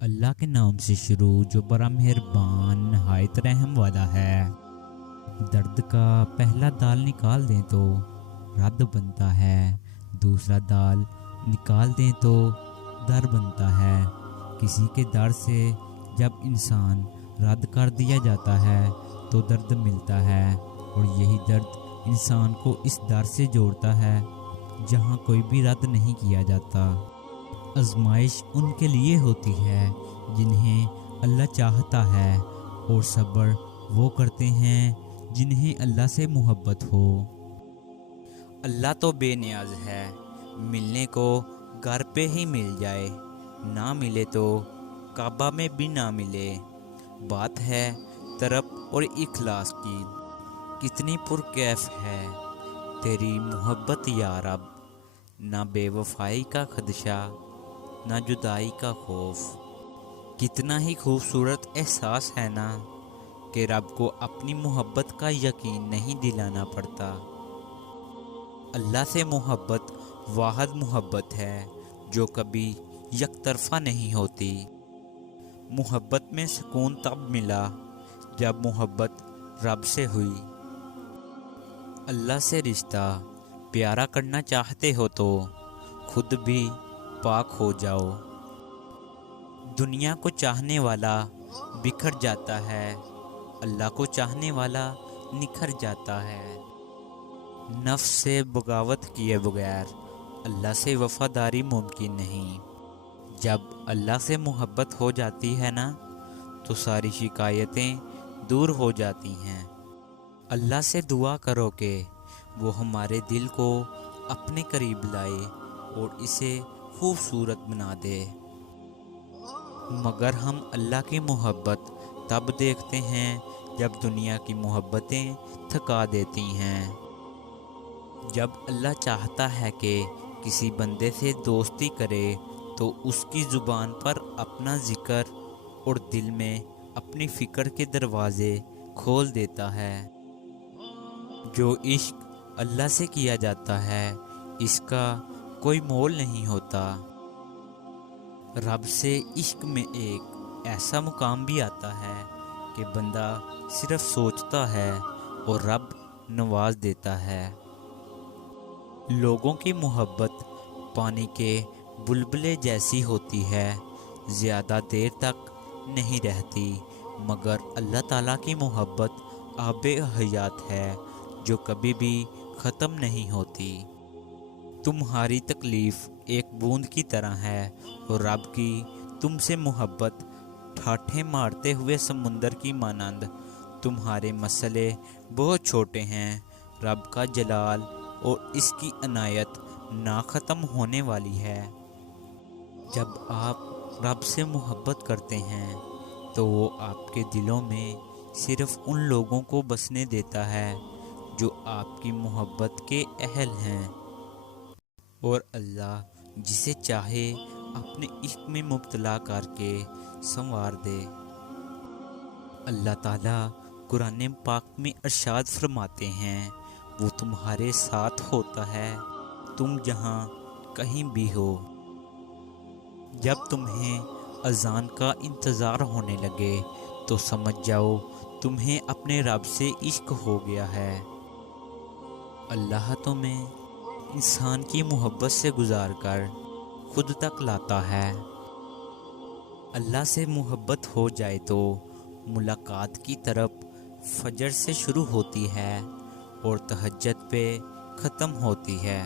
اللہ کے نام سے شروع جو بڑا مہربان نہایت رحم والا ہے۔ درد کا پہلا دال نکال دیں تو رد بنتا ہے، دوسرا دال نکال دیں تو در بنتا ہے۔ کسی کے در سے جب انسان رد کر دیا جاتا ہے تو درد ملتا ہے، اور یہی درد انسان کو اس در سے جوڑتا ہے جہاں کوئی بھی رد نہیں کیا جاتا۔ آزمائش ان کے لیے ہوتی ہے جنہیں اللہ چاہتا ہے، اور صبر وہ کرتے ہیں جنہیں اللہ سے محبت ہو۔ اللہ تو بے نیاز ہے، ملنے کو گھر پہ ہی مل جائے، نہ ملے تو کعبہ میں بھی نہ ملے۔ بات ہے طرب اور اخلاص کی، کتنی پرکیف ہے تیری محبت یا رب، نہ بے وفائی کا خدشہ نہ جدائی کا خوف۔ کتنا ہی خوبصورت احساس ہے نا کہ رب کو اپنی محبت کا یقین نہیں دلانا پڑتا۔ اللہ سے محبت واحد محبت ہے جو کبھی یک طرفہ نہیں ہوتی۔ محبت میں سکون تب ملا جب محبت رب سے ہوئی۔ اللہ سے رشتہ پیارا کرنا چاہتے ہو تو خود بھی پاک ہو جاؤ۔ دنیا کو چاہنے والا بکھر جاتا ہے، اللہ کو چاہنے والا نکھر جاتا ہے۔ نفس سے بغاوت کیے بغیر اللہ سے وفاداری ممکن نہیں۔ جب اللہ سے محبت ہو جاتی ہے نا تو ساری شکایتیں دور ہو جاتی ہیں۔ اللہ سے دعا کرو کہ وہ ہمارے دل کو اپنے قریب لائے اور اسے خوبصورت بنا دے۔ مگر ہم اللہ کی محبت تب دیکھتے ہیں جب دنیا کی محبتیں تھکا دیتی ہیں۔ جب اللہ چاہتا ہے کہ کسی بندے سے دوستی کرے تو اس کی زبان پر اپنا ذکر اور دل میں اپنی فکر کے دروازے کھول دیتا ہے۔ جو عشق اللہ سے کیا جاتا ہے اس کا کوئی مول نہیں ہوتا۔ رب سے عشق میں ایک ایسا مقام بھی آتا ہے کہ بندہ صرف سوچتا ہے اور رب نواز دیتا ہے۔ لوگوں کی محبت پانی کے بلبلے جیسی ہوتی ہے، زیادہ دیر تک نہیں رہتی، مگر اللہ تعالیٰ کی محبت آب حیات ہے جو کبھی بھی ختم نہیں ہوتی۔ تمہاری تکلیف ایک بوند کی طرح ہے اور رب کی تم سے محبت ٹھاٹھیں مارتے ہوئے سمندر کی مانند۔ تمہارے مسئلے بہت چھوٹے ہیں، رب کا جلال اور اس کی عنایت نہ ختم ہونے والی ہے۔ جب آپ رب سے محبت کرتے ہیں تو وہ آپ کے دلوں میں صرف ان لوگوں کو بسنے دیتا ہے جو آپ کی محبت کے اہل ہیں، اور اللہ جسے چاہے اپنے عشق میں مبتلا کر کے سنوار دے۔ اللہ تعالیٰ قرآن پاک میں ارشاد فرماتے ہیں، وہ تمہارے ساتھ ہوتا ہے تم جہاں کہیں بھی ہو۔ جب تمہیں اذان کا انتظار ہونے لگے تو سمجھ جاؤ تمہیں اپنے رب سے عشق ہو گیا ہے۔ اللہ تمہیں انسان کی محبت سے گزار کر خود تک لاتا ہے۔ اللہ سے محبت ہو جائے تو ملاقات کی طرف فجر سے شروع ہوتی ہے اور تہجد پہ ختم ہوتی ہے۔